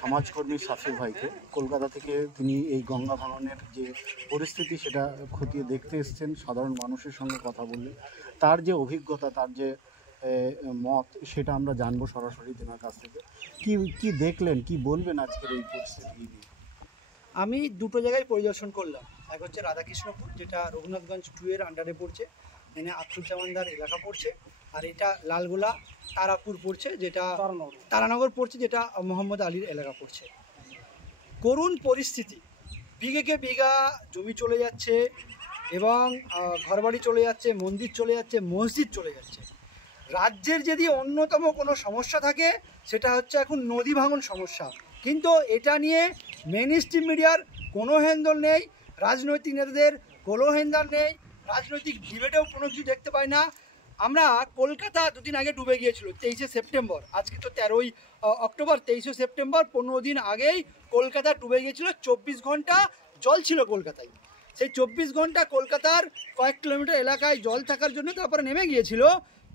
সমাজকর্মী সাফি ভাইকে, কলকাতা থেকে তিনি এই গঙ্গা ভাঙনের যে পরিস্থিতি সেটা খতিয়ে দেখতে এসছেন, সাধারণ মানুষের সঙ্গে কথা বললে তার যে অভিজ্ঞতা, তার যে মত, সেটা আমরা জানবো সরাসরি তেনার কাছ থেকে। কি দেখলেন, কি বলবেন আজকের এই পরিস্থিতি নিয়ে? আমি দুটো জায়গায় পরিদর্শন করলাম। এক হচ্ছে রাধাকৃষ্ণপুর, যেটা রঘুনাথগঞ্জ 2 এর আন্ডারে পড়ছে, এখানে আখরুজ্জামানদার এলাকা পড়ছে, আর এটা লালগোলা তারাপুর পড়ছে, যেটা তারানগর পড়ছে, যেটা মোহাম্মদ আলীর এলাকা পড়ছে। করুণ পরিস্থিতি, বিঘেকে বিঘা জমি চলে যাচ্ছে এবং ঘরবাড়ি চলে যাচ্ছে, মন্দির চলে যাচ্ছে, মসজিদ চলে যাচ্ছে। রাজ্যের যদি অন্যতম কোনো সমস্যা থাকে সেটা হচ্ছে এখন নদী ভাঙন সমস্যা, কিন্তু এটা নিয়ে মেইন স্ট্রিম মিডিয়ার কোনো হেন্দল নেই, রাজনৈতিক নেতাদের কোনো হেন্দল নেই, রাজনৈতিক ডিবেটেও কোনো কিছু দেখতে পাই না। আমরা কলকাতা দুদিন আগে ডুবে গিয়েছিল 23শে সেপ্টেম্বর, আজকে তো 13ই অক্টোবর, 23শে সেপ্টেম্বর 15 দিন আগেই কলকাতা ডুবে গিয়েছিল। 24 ঘন্টা জল ছিল কলকাতায়। সেই 24 ঘন্টা কলকাতার কয়েক কিলোমিটার এলাকায় জল থাকার জন্য তারপরে নেমে গিয়েছিল।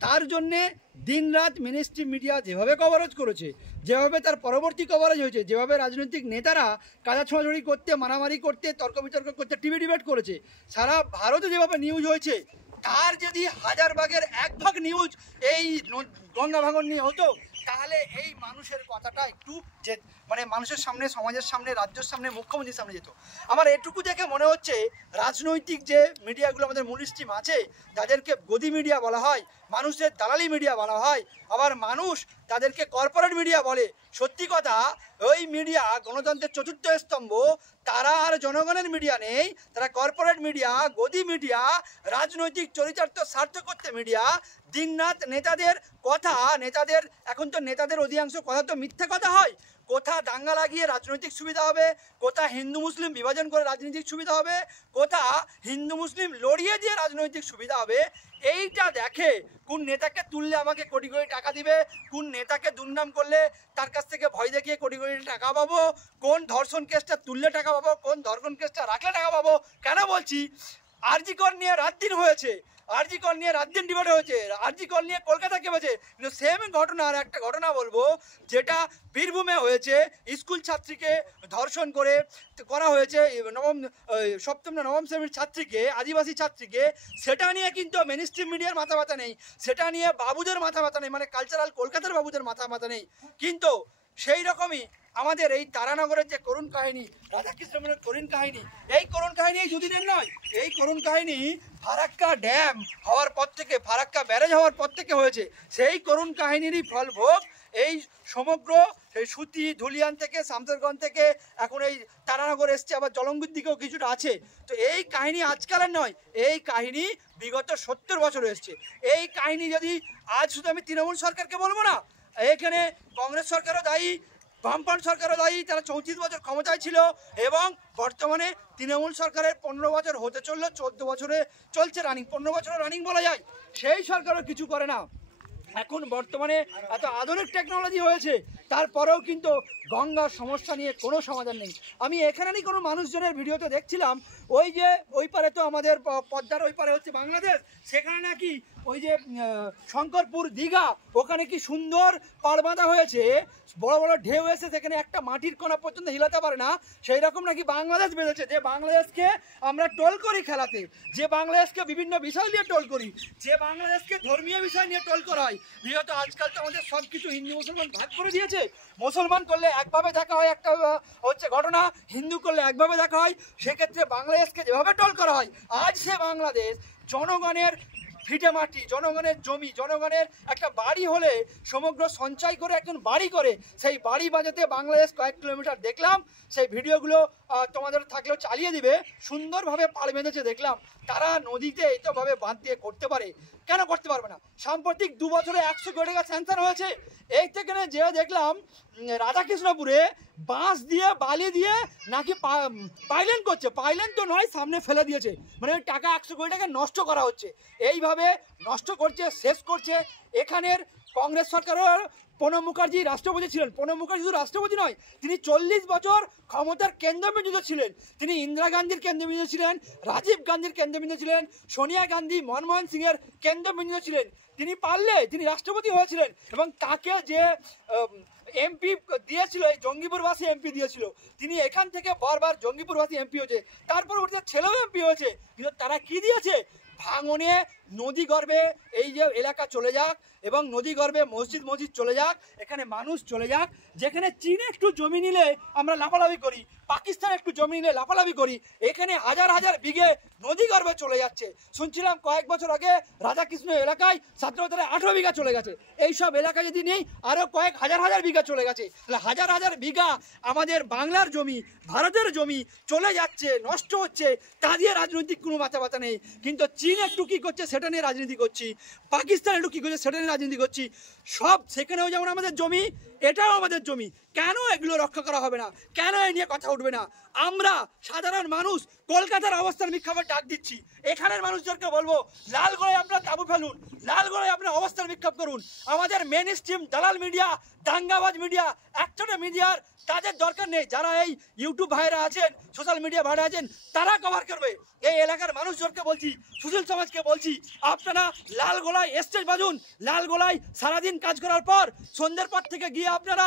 তার জন্যে দিনরাত মেইন স্ট্রিম মিডিয়া যেভাবে কভারেজ করেছে, যেভাবে তার পরবর্তী কভারেজ হয়েছে, যেভাবে রাজনৈতিক নেতারা কাদা ছোঁড়াছড়ি করতে, মারামারি করতে, তর্ক বিতর্ক করতে, টিভি ডিবেট করেছে, সারা ভারতে যেভাবে নিউজ হয়েছে, তার যদি 1000 ভাগের 1 ভাগ নিউজ এই গঙ্গা ভাঙন নিয়ে হতো, তাহলে এই মানুষের কথাটা একটু যে মানে মানুষের সামনে, সমাজের সামনে, রাজ্যের সামনে, মুখ্যমন্ত্রীর সামনে যেত। আমার এটুকু দেখে মনে হচ্ছে রাজনৈতিক যে মিডিয়াগুলো আমাদের মূল স্ট্রিম আছে, যাদেরকে গদি মিডিয়া বলা হয়, মানুষের দালালি মিডিয়া বলা হয়, আবার মানুষ তাদেরকে কর্পোরেট মিডিয়া বলে। সত্যি কথা, ওই মিডিয়া গণতন্ত্রের চতুর্থ স্তম্ভ, তারা আর জনগণের মিডিয়া নেই, তারা কর্পোরেট মিডিয়া, গদি মিডিয়া, রাজনৈতিক চরিতার্থ স্বার্থ করতে মিডিয়া। দিনরাত নেতাদের কথা, নেতাদের এখন তো নেতাদের অধিকাংশ কথা তো মিথ্যা কথা হয়। কোথা দাঙ্গা লাগিয়ে রাজনৈতিক সুবিধা হবে, কোথা হিন্দু মুসলিম বিভাজন করে রাজনৈতিক সুবিধা হবে, কোথা হিন্দু মুসলিম লড়িয়ে দিয়ে রাজনৈতিক সুবিধা হবে, এইটা দেখে কোন নেতাকে তুললে আমাকে কোটি কোটি টাকা দিবে, কোন নেতাকে দুর্নাম করলে তার কাছ থেকে ভয় দেখিয়ে কোটি কোটি টাকা পাবো, কোন ধর্ষণ কেসটা তুললে টাকা পাবো, কোন ধর্ষণ কেসটা রাখলে টাকা পাবো। কেন বলছি, আরজি কর নিয়ে রাত দিন হয়েছে, আরজি কর নিয়ে রাত দিন ডিবেট হয়েছে, আরজি কর নিয়ে কলকাতা কেঁপেছে, কিন্তু সেম ঘটনা, আর একটা ঘটনা বলবো যেটা বীরভূমে হয়েছে। স্কুল ছাত্রীকে ধর্ষণ করা হয়েছে, সপ্তম না নবম শ্রেণীর ছাত্রীকে, আদিবাসী ছাত্রীকে, সেটা নিয়ে কিন্তু মেইন স্ট্রিম মিডিয়ার মাথা ব্যথা নেই, সেটা নিয়ে বাবুদের মাথা ব্যথা নেই, মানে কালচারাল কলকাতার বাবুদের মাথা ব্যথা নেই। কিন্তু সেই রকমই আমাদের এই তারানগরের যে করুণ কাহিনী, রাধাকৃষ্ণের করুণ কাহিনী, এই করুণ কাহিনী এই দুদিনের নয়, এই করুণ কাহিনী ফারাক্কা ড্যাম হওয়ার পর থেকে, ফারাক্কা ব্যারেজ হওয়ার পর থেকে হয়েছে। সেই করুণ কাহিনীরই ফলভোগ এই সমগ্র সেই সুতি ধুলিয়ান থেকে, শামসেরগঞ্জ থেকে এখন এই তারানগর এসছে, আবার জলঙ্গির দিকেও কিছুটা আছে। তো এই কাহিনী আজকালের নয়, এই কাহিনী বিগত 70 বছর এসছে। এই কাহিনী যদি আজ শুধু আমি তৃণমূল সরকারকে বলবো না, এখানে কংগ্রেস সরকারও দায়ী, বামফ্রন্ট সরকারও দায়ী, তারা 34 বছর ক্ষমতায় ছিল, এবং বর্তমানে তৃণমূল সরকারের 15 বছর হতে চললো, 14 বছরে চলছে রানিং, 15 বছরের রানিং বলা যায়, সেই সরকারও কিছু করে না। এখন বর্তমানে এত আধুনিক টেকনোলজি হয়েছে, তারপরেও কিন্তু গঙ্গার সমস্যা নিয়ে কোনো সমাধান নেই। আমি এখানেই কোনো মানুষজনের ভিডিওতে দেখছিলাম, ওই যে ওই পারে তো আমাদের পদ্মার ওই পারে হচ্ছে বাংলাদেশ, সেখানে নাকি ওই যে শঙ্করপুর দীঘা, ওখানে কি সুন্দর পাড় বাঁধা হয়েছে, বড় বড় ঢেউ এসে সেখানে একটা মাটির কণা পর্যন্ত হিলাতে পারে না, সেই রকম নাকি বাংলাদেশ বেঁধেছে। যে বাংলাদেশকে আমরা টোল করি খেলাতে, যে বাংলাদেশকে বিভিন্ন বিষয় নিয়ে টোল করি, যে বাংলাদেশকে ধর্মীয় বিষয় নিয়ে টোল করা হয়, যেহেতু আজকাল তো আমাদের সব কিছু হিন্দু মুসলমান ভাগ করে দিয়েছে, মুসলমান করলে একভাবে দেখা হয় একটা হচ্ছে ঘটনা, হিন্দু করলে একভাবে দেখা হয়, সেক্ষেত্রে বাংলাদেশকে যেভাবে টোল করা হয়, আজ সে বাংলাদেশ জনগণের ভিটে মাটি, জনগণের জমি, জনগণের একটা বাড়ি হলে সমগ্র সঞ্চয় করে একজন বাড়ি করে, সেই বাড়ি বাজাতে বাংলাদেশ কয়েক কিলোমিটার দেখলাম, সেই ভিডিওগুলো তোমাদের থাকলেও চালিয়ে দিবে, সুন্দরভাবে পাড় বেঁধেছে দেখলাম। তারা নদীতে এইভাবে বাঁধ দিয়ে করতে পারে, কেন করতে পারবে না? সাম্প্রতিক 2 বছরে 100 কোটি টাকা স্যাংশন হয়েছে। এই থেকে যে দেখলাম রাধাকৃষ্ণপুরে বাঁশ দিয়ে, বালি দিয়ে নাকি পাইলেন করছে, পাইলেন তো নয়, সামনে ফেলে দিয়েছে, মানে টাকা 100 কোটি টাকা নষ্ট করা হচ্ছে, এইভাবে নষ্ট করছে, শেষ করছে। এখানের কংগ্রেস সরকারও, প্রণব মুখার্জি রাষ্ট্রপতি ছিলেন, প্রণব মুখার্জি শুধু রাষ্ট্রপতি নয়, তিনি 40 বছর ক্ষমতার কেন্দ্রবিন্দুতে ছিলেন। তিনি ইন্দিরা গান্ধীর কেন্দ্রবিন্দু ছিলেন, রাজীব গান্ধীর কেন্দ্রবিন্দু ছিলেন, সোনিয়া গান্ধী, মনমোহন সিংয়ের কেন্দ্রবিন্দু ছিলেন। তিনি পারলে তিনি রাষ্ট্রপতি হয়েছিলেন, এবং তাকে যে এমপি দিয়েছিল, এই জঙ্গিপুরবাসী এমপি দিয়েছিল, তিনি এখান থেকে বারবার জঙ্গিপুরবাসী এমপি হয়েছে, তারপর ওদের ছেলেও এমপি হয়েছে, কিন্তু তারা কি দিয়েছে? ভাঙনে নদী গর্ভে এই যে এলাকা চলে যাক এবং নদী গর্ভে মসজিদ চলে যাক, এখানে মানুষ চলে যাক। যেখানে চীন একটু জমি নিলে আমরা লাফালাফি করি, পাকিস্তান একটু জমি নিলে লাফালাফি করি, এখানে হাজার হাজার বিঘে নদী গর্ভে চলে যাচ্ছে। শুনছিলাম কয়েক বছর আগে রাধাকৃষ্ণ এলাকায় 17-18 বিঘা চলে গেছে। এইসব এলাকা যদি নেই আরও কয়েক হাজার হাজার বিঘা চলে গেছে। তাহলে হাজার হাজার বিঘা আমাদের বাংলার জমি, ভারতের জমি চলে যাচ্ছে, নষ্ট হচ্ছে, তা দিয়ে রাজনৈতিক কোনো বাঁচা নেই। কিন্তু চীন একটু কী করছে সেটা নিয়ে রাজনীতি করছি, পাকিস্তান একটু কী করছে সেটা নিয়ে রাজনীতি করছি। সব সেখানেও যেমন আমাদের জমি, এটাও আমাদের জমি, কেন এগুলো রক্ষা করা হবে না? কেন এই নিয়ে কথা উঠবে না? আমরা সাধারণ মানুষ কলকাতার অবস্থান বিক্ষোভের ডাক দিচ্ছি। এখানের মানুষদেরকে বলবো, লালগড়ায় আপনারা তাঁবু ফেলুন, লালগড়ায় আপনারা অবস্থান বিক্ষোভ করুন। আমাদের মেন স্ট্রিম দালাল মিডিয়া, দাঙ্গাবাজ মিডিয়া, একচোটে মিডিয়ার তাদের দরকার নেই। যারা এই ইউটিউব ভাইরা আছেন, সোশ্যাল মিডিয়া ভাইরা আছেন, তারা কভার করবে। এই এলাকার মানুষজনকে বলছি, সুশীল সমাজকে বলছি, আপনারা লালগোলায় স্টেজ বাজুন, লালগোলায় সারাদিন কাজ করার পর সন্ধ্যের পর থেকে গিয়ে আপনারা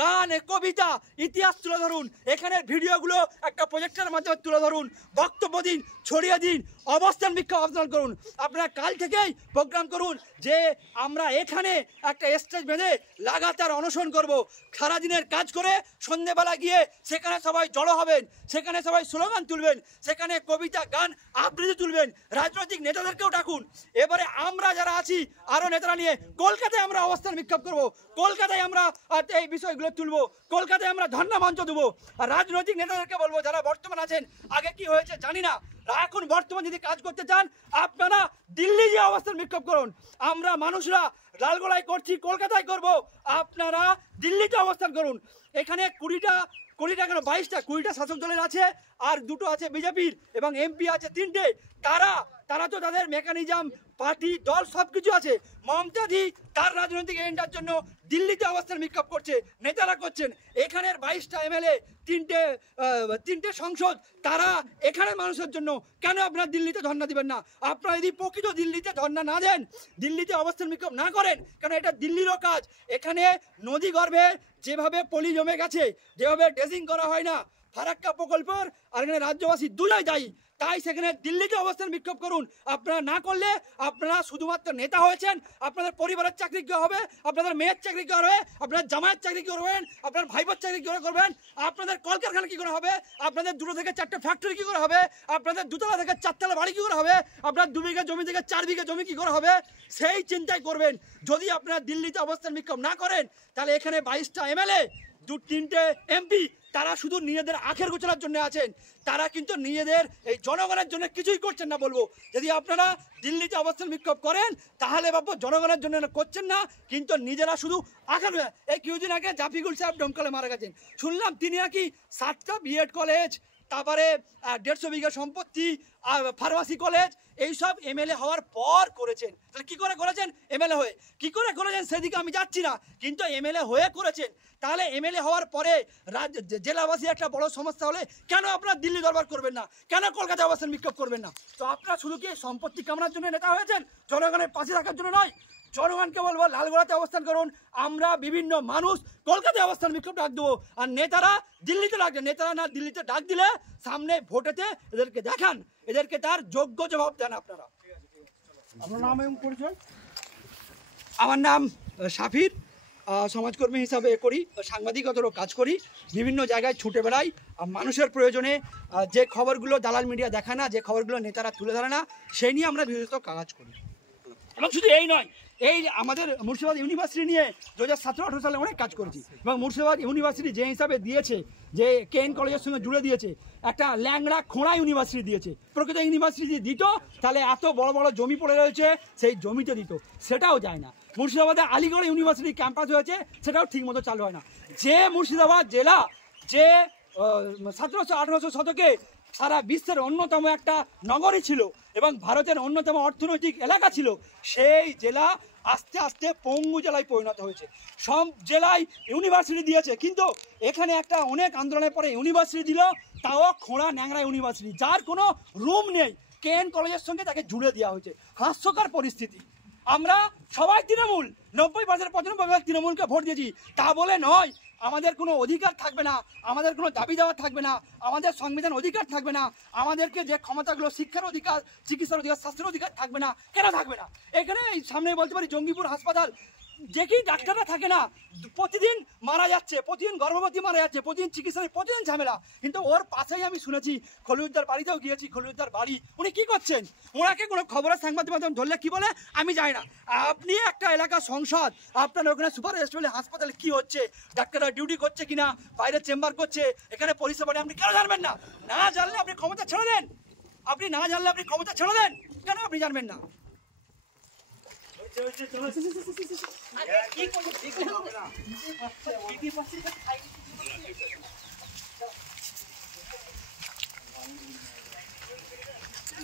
গান, কবিতা, ইতিহাস তুলে ধরুন। এখানের ভিডিওগুলো একটা প্রজেক্টের মাধ্যমে তুলে ধরুন, বক্তব্য দিন, ছড়িয়ে দিন, অবস্থান বিক্ষোভ অবস্থান করুন। আপনারা কাল থেকেই প্রোগ্রাম করুন যে আমরা এখানে একটা স্টেজ বেঁধে লাগাতার অনশন করব। সারাদিনের কাজ করে সন্ধ্যেবেলা গিয়ে সেখানে সবাই জড়ো হবেন, সেখানে সবাই স্লোগান তুলবেন, সেখানে কবিতা, গান, আবৃত্তি তুলবেন। রাজনৈতিক নেতাদেরকেও ডাকুন। এবারে আমরা যারা আছি আরও নেতারা নিয়ে কলকাতায় আমরা অবস্থান বিক্ষোভ করব, কলকাতায় আমরা এই বিষয়গুলো তুলব, কলকাতায় আমরা ধর্ণা মঞ্চ দেবো। আর রাজনৈতিক নেতাদেরকে বলবো, যারা বর্তমান আছেন, আগে কি হয়েছে জানি না, এখন বর্তমান যদি কাজ করতে চান আপনারা দিল্লি গিয়ে অবস্থান বিক্ষোভ করুন। আমরা মানুষরা লালগোলায় করছি, কলকাতায় করব, আপনারা দিল্লিতে অবস্থান করুন। এখানে 20টা কেন 20টা শাসক দলের আছে, আর 2টো আছে বিজেপির, এবং এমপি আছে 3টে। তারা তো তাদের মেকানিজম, পার্টি, দল সব কিছু আছে। মমতাদি তার রাজনৈতিক এজেন্ডার জন্য দিল্লিতে অবস্থান বিক্ষোভ করছে, নেতারা করছেন। এখানের 22টা এমএলএ, 3টে সংসদ, তারা এখানের মানুষের জন্য। কেন আপনারা দিল্লিতে ধর্ণা দিবেন না? আপনারা যদি প্রকৃত দিল্লিতে ধর্ণা না দেন, দিল্লিতে অবস্থান বিক্ষোভ না করেন, কারণ এটা দিল্লিরও কাজ। এখানে নদী গর্ভে যেভাবে পলি জমে গেছে, যেভাবে ড্রেজিং করা হয় না, ফারাক্কা প্রকল্পের আর এখানে রাজ্যবাসী দুটোই দায়ী। তাই সেখানে দিল্লিতে অবস্থান বিক্ষোভ করুন। আপনারা না করলে আপনারা শুধুমাত্র নেতা হয়েছেন, আপনাদের পরিবারের চাকরি কী হবে, আপনাদের মেয়ের চাকরি কী হবে, আপনার জামাইয়ের চাকরি কী করবেন, আপনার ভাইবোর চাকরি কী করে করবেন, আপনাদের কলকারখানা কী করে হবে, আপনাদের 2 থেকে 4টে ফ্যাক্টরি কী করে হবে, আপনাদের 2তলা থেকে 4তলা বাড়ি কী করে হবে, আপনার 2 বিঘা জমি থেকে 4 বিঘা জমি কী করে হবে, সেই চিন্তাই করবেন। যদি আপনারা দিল্লিতে অবস্থান বিক্ষোভ না করেন, তাহলে এখানে 22টা এমএলএ, 2-3টে এমপি, তারা শুধু নিজেদের আখের গোছানোর জন্য আছেন, তারা কিন্তু নিজেদের এই জনগণের জন্য কিছুই করছেন না। বলবো, যদি আপনারা দিল্লিতে অবস্থান বিক্ষোভ করেন তাহলে ভাববো জনগণের জন্য করছেন না, কিন্তু নিজেরা শুধু আখের। এই কিছুদিন আগে জাফিকুল সাহেব ডমকলে মারা গেছেন, শুনলাম তিনি নাকি 7টা বিএড কলেজ, তারপরে 150 বিঘা সম্পত্তি, ফার্মাসি কলেজ, এইসব এমএলএ হওয়ার পর করেছেন। তাহলে কী করে করেছেন? এমএলএ হয়ে কী করে করেছেন সেদিকে আমি যাচ্ছি না, কিন্তু এমএলএ হয়ে করেছেন। তাহলে এমএলএ হওয়ার পরে জেলাবাসী একটা বড় সমস্যা হলে কেন আপনারা দিল্লি দরবার করবেন না, কেন কলকাতায় অবস্থান বিক্ষোভ করবেন না? তো আপনারা শুধু কি সম্পত্তি কামনার জন্য নেতা হয়েছেন, জনগণের পাশে রাখার জন্য নয়। জনগণকে বলবো লালগোলাতে অবস্থান করুন, আমরা বিভিন্ন মানুষ কলকাতায় অবস্থান বিক্ষোভ ডাক দেবো, আর নেতারা দিল্লিতে ডাকবেন। নেতারা না দিল্লিতে ডাক দিলে সামনে ভোটেতে এদেরকে দেখান, এদেরকে তার যোগ্য জবাব দেন আপনারা। আপনার নাম এবং পরিচয়? আমার নাম শাফির, সমাজকর্মী হিসাবে করি, সাংবাদিকতারও কাজ করি, বিভিন্ন জায়গায় ছুটে বেড়াই। মানুষের প্রয়োজনে যে খবরগুলো দালাল মিডিয়া দেখায় না, যে খবরগুলো নেতারা তুলে ধরে না, সেই নিয়ে আমরা বিশেষত কাজ করি। এবং শুধু এই নয়, এই আমাদের মুর্শিদাবাদ ইউনিভার্সিটি নিয়ে 2017-18 সালে অনেক কাজ করেছি, এবং মুর্শিদাবাদ ইউনিভার্সিটি যে হিসাবে দিয়েছে, যে কেএন কলেজের সঙ্গে জুড়ে দিয়েছে, একটা ল্যাংড়া খোঁড়া ইউনিভার্সিটি দিয়েছে। প্রকৃত ইউনিভার্সিটি যদি দিত তাহলে এত বড় বড় জমি পড়ে রয়েছে, সেই জমিতে দিত, সেটাও যায় না। মুর্শিদাবাদে আলিগড় ইউনিভার্সিটি ক্যাম্পাস হয়েছে, সেটাও ঠিকমতো চালু হয় না। যে মুর্শিদাবাদ জেলা, যে 1700-1800 শতকে সারা বিশ্বের অন্যতম একটা নগরী ছিল এবং ভারতের অন্যতম অর্থনৈতিক এলাকা ছিল, সেই জেলা আস্তে আস্তে পঙ্গু জেলায় পরিণত হয়েছে। সব জেলায় ইউনিভার্সিটি দিয়েছে, কিন্তু এখানে একটা অনেক আন্দোলনের পরে ইউনিভার্সিটি দিল, তাও খোঁড়া ন্যাংরা ইউনিভার্সিটি, যার কোনো রুম নেই। কেএন কলেজের সঙ্গে তাকে জুড়ে দেওয়া হয়েছে। হাস্যকর পরিস্থিতি। আমরা সবাই তৃণমূল, 90% 95% তৃণমূলকে ভোট দিয়েছি। তা বলে নয় আমাদের কোনো অধিকার থাকবে না, আমাদের কোনো দাবি দেওয়া থাকবে না, আমাদের সংবিধান অধিকার থাকবে না, আমাদেরকে যে ক্ষমতাগুলো শিক্ষার অধিকার, চিকিৎসার অধিকার, স্বাস্থ্যের অধিকার থাকবে না। কেন থাকবে না? এখানে এই সামনে বলতে পারি জঙ্গিপুর হাসপাতাল, যেখানে ডাক্তাররা থাকে না, প্রতিদিন মারা যাচ্ছে, প্রতিদিন গর্ভবতী মারা যাচ্ছে, প্রতিদিন চিকিৎসার প্রতিদিন ঝামেলা। কিন্তু ওর পাশেই আমি শুনেছি, খলিলুদ্দার বাড়িতেও গিয়েছি, খলিলুদ্দার বাড়ি উনি কি করছেন, ওনাকে কোনো খবরের সাংবাদিক মাধ্যম ধরলে কি বলে আমি জানি না। আপনি একটা এলাকার সংসদ, আপনার ওখানে সুপার স্পেশালিটি হাসপাতালে কি হচ্ছে, ডাক্তাররা ডিউটি করছে কিনা, বাইরে চেম্বার করছে, এখানে পরিষেবা নেই, আপনি কেন জানবেন না? না জানলে আপনি ক্ষমতা ছেড়ে দেন, আপনি না জানলে আপনি ক্ষমতা ছেড়ে দেন, কেন আপনি জানবেন না?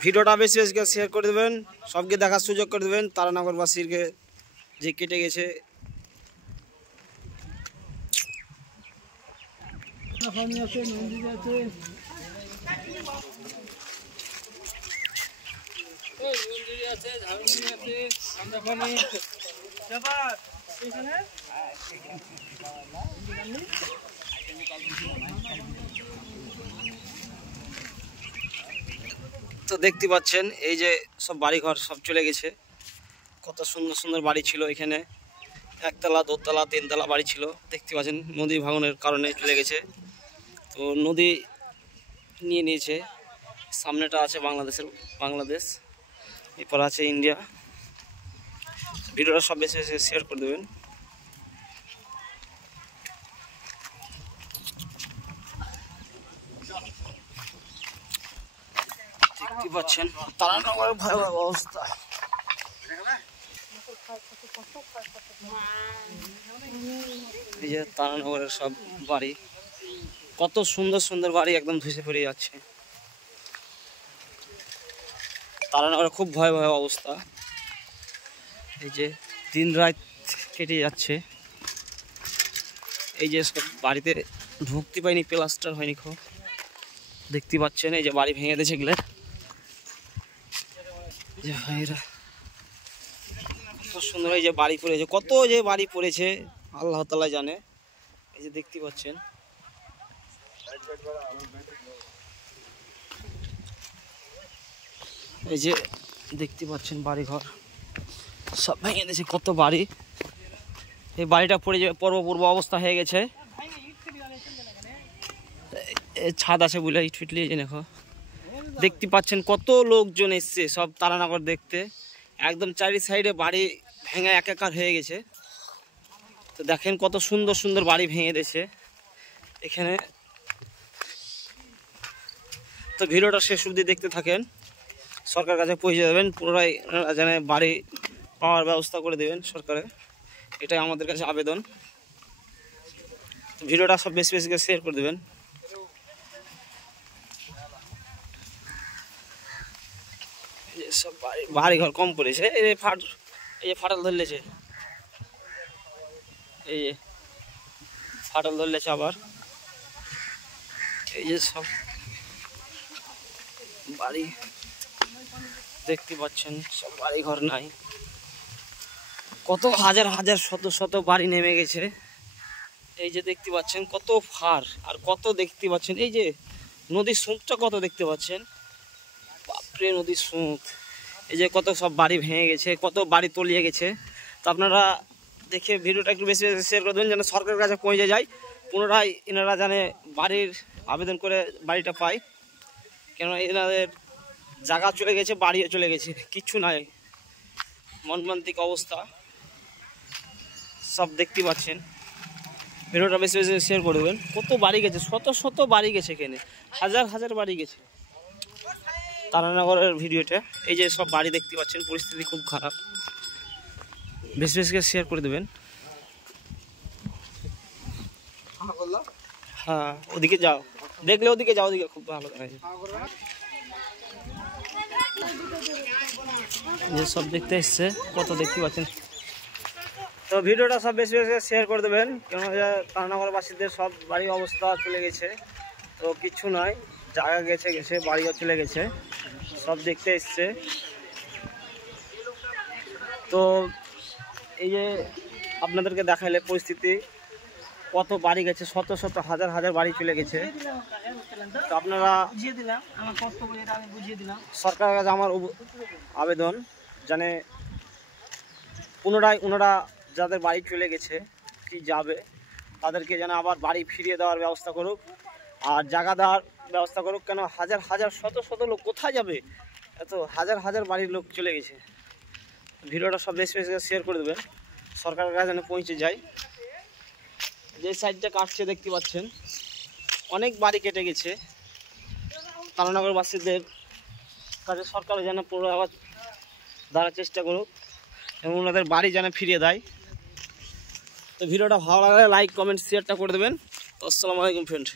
ভিডিওটা বেশি বেশি করে শেয়ার করে দেবেন, সবকে দেখার সুযোগ করে দেবেন। তারানগরবাসীকে যে কেটে গেছে তো দেখতে পাচ্ছেন এই যে সব বাড়িঘর সব চলে গেছে। কত সুন্দর সুন্দর বাড়ি ছিল এখানে, একতলা, দোতলা, তিনতলা বাড়ি ছিল। দেখতে পাচ্ছেন নদী ভাঙনের কারণে চলে গেছে। তো নদী নিয়ে নিয়েছে। সামনেটা আছে বাংলাদেশ, এরপর আছে ইন্ডিয়া। ভিডিওটা সব বেশি বেশি শেয়ার করে দেবেন। দেখতে পাচ্ছেন তারানগরের ভয়াবহ অবস্থা। এই যে তারানগরের সব বাড়ি, কত সুন্দর সুন্দর বাড়ি একদম ধসে পড়ে যাচ্ছে। তারানগরের খুব ভয়াবহ অবস্থা। এই যে দিন রাত কেটে যাচ্ছে। এই যে সব বাড়িতে ঢুকতে পাইনি, প্লাস্টার হয়নি খুব। দেখতে পাচ্ছেন এই যে বাড়ি ভেঙে দিয়েছে এগুলো। যে ভাইরা কত সুন্দর এই যে বাড়ি পড়েছে, কত যে বাড়ি পড়েছে আল্লাহ তাআলা জানে। এই যে দেখতে পাচ্ছেন এই যে দেখতে পাচ্ছেন বাড়িঘর সব ভেঙে দিয়েছে, কত বাড়ি। এই বাড়িটা পড়ে যে পূর্ব অবস্থা হয়ে গেছে। ছাদ আছে বলে ইট ফিটলি দেখো। দেখতে পাচ্ছেন কত লোকজন এসছে সব তারানগর দেখতে। একদম চারি সাইডে বাড়ি ভেঙে একাকার হয়ে গেছে। তো দেখেন কত সুন্দর সুন্দর বাড়ি ভেঙে দিয়েছে এখানে। তো ভিডিওটা শেষ অবধি দেখতে থাকেন, সরকার কাছে পৌঁছে দেবেন, পুনরায় যেন বাড়ি পাওয়ার ব্যবস্থা করে দেবেন সরকারে, এটাই আমাদের কাছে আবেদন। তো ভিডিওটা সব বেশি বেশি করে শেয়ার করে দেবেন। সব বাড়ি ঘর কম পড়েছে। এই যে ফাটল ধরলেছে, এই যে ফাটল ধরলেছে আবার। এই যে সব বাড়ি দেখতে পাচ্ছেন, সব বাড়ি ঘর নাই। কত হাজার হাজার শত শত বাড়ি নেমে গেছে। এই যে দেখতে পাচ্ছেন কত ফার, আর কত দেখতে পাচ্ছেন এই যে নদীর স্রোতটা কত দেখতে পাচ্ছেন। বাপরে নদীর স্রোত। এই যে কত সব বাড়ি ভেঙে গেছে, কত বাড়ি তলিয়ে গেছে। তো আপনারা দেখে ভিডিওটা একটু বেশি বেশি শেয়ার করে দেবেন, যেন সরকারের কাছে পৌঁছে যায়, পুনরায় এনারা জানে বাড়ির আবেদন করে বাড়িটা পায়। কেন এনাদের জায়গা চলে গেছে, বাড়িও চলে গেছে, কিচ্ছু নাই, মর্মান্তিক অবস্থা সব দেখতে পাচ্ছেন। ভিডিওটা বেশি বেশি শেয়ার করে দেবেন। কত বাড়ি গেছে, শত শত বাড়ি গেছে, এখানে হাজার হাজার বাড়ি গেছে তারানগরের ভিডিওটা। এই যে সব বাড়ি দেখতে পাচ্ছেন, পরিস্থিতি খুব খারাপ। বেশি বেশি করে শেয়ার করে দেবেন। হ্যাঁ ওদিকে যাও, দেখলে ওদিকে যাও, ওদিকে খুব ভালো দেখা যায়। যে সব দেখতে এসছে কত দেখতে পাচ্ছেন। তো ভিডিওটা সব বেশি বেশি শেয়ার করে দেবেন, কেন তারানগরবাসীদের সব বাড়ির অবস্থা চলে গেছে। তো কিচ্ছু নয়, জায়গা গেছে, বাড়িও চলে গেছে, সব দেখতে এসছে। তো এই যে আপনাদেরকে দেখাইলে পরিস্থিতি, কত বাড়ি গেছে, শত শত হাজার হাজার বাড়ি চলে গেছে। তো আপনারা সরকারের কাছে আমার আবেদন, জানে পুনরায় ওনারা যাদের বাড়ি চলে গেছে কি যাবে তাদেরকে যেন আবার বাড়ি ফিরিয়ে দেওয়ার ব্যবস্থা করুক আর জায়গা দেওয়ার ব্যবস্থা করুক। কেন হাজার হাজার শত শত লোক কোথায় যাবে, এত হাজার হাজার বাড়ির লোক চলে গেছে। ভিডিওটা সব বেশি বেশি শেয়ার করে দেবেন, সরকারের কাছে যেন পৌঁছে যায়। যে সাইডটা কাটছে দেখতে পাচ্ছেন, অনেক বাড়ি কেটে গেছে। তারানগরবাসীদের কাছে সরকার যেন পুরো আবার দেওয়ার চেষ্টা করুক এবং ওনাদের বাড়ি যেন ফিরিয়ে দেয়। তো ভিডিওটা ভালো লাগলে লাইক কমেন্ট শেয়ারটা করে দেবেন। আসসালামু আলাইকুম ফ্রেন্ড।